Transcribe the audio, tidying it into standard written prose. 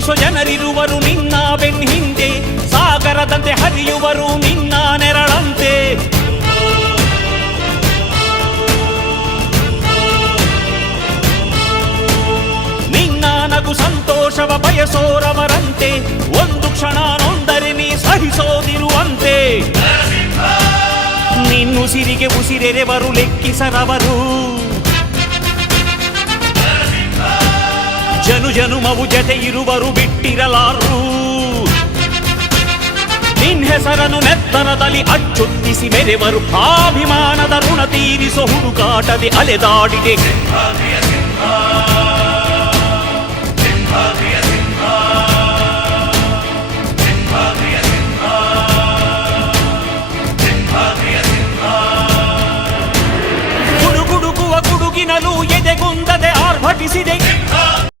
ಪ್ರೀತಿಸೋ ಜನರಿರುವರು ನಿನ್ನ ಬೆನ್ ಹಿಂದೆ, ಸಾಗರದಂತೆ ಹರಿಯುವರು ನಿನ್ನ ನೆರಳಂತೆ. ನಿನ್ನ ನಗು ಸಂತೋಷವ ಬಯಸೋರವರಂತೆ, ಒಂದು ಕ್ಷಣ ನೊಂದರೆ ನೀ ಸಹಿಸೋದಿರುವಂತೆ. ನಿನ್ನುಸಿರಿಗೆ ಉಸಿರೆರೆವರು ಲೆಕ್ಕಿಸರವರು, ಜನು ಜನುಮವು ಜತೆ ಇರುವರು ಬಿಟ್ಟಿರಲಾರು. ನಿನ್ ಹೆಸರನ್ನು ನೆತ್ತರದಲ್ಲಿ ಅಚ್ಚೊತ್ತಿಸಿ ಮೆರೆವರು, ಆಭಿಮಾನದ ಋಣ ತೀರಿಸೋ ಹುಡುಕಾಟದೆ ಅಲೆದಾಡಿದೆ.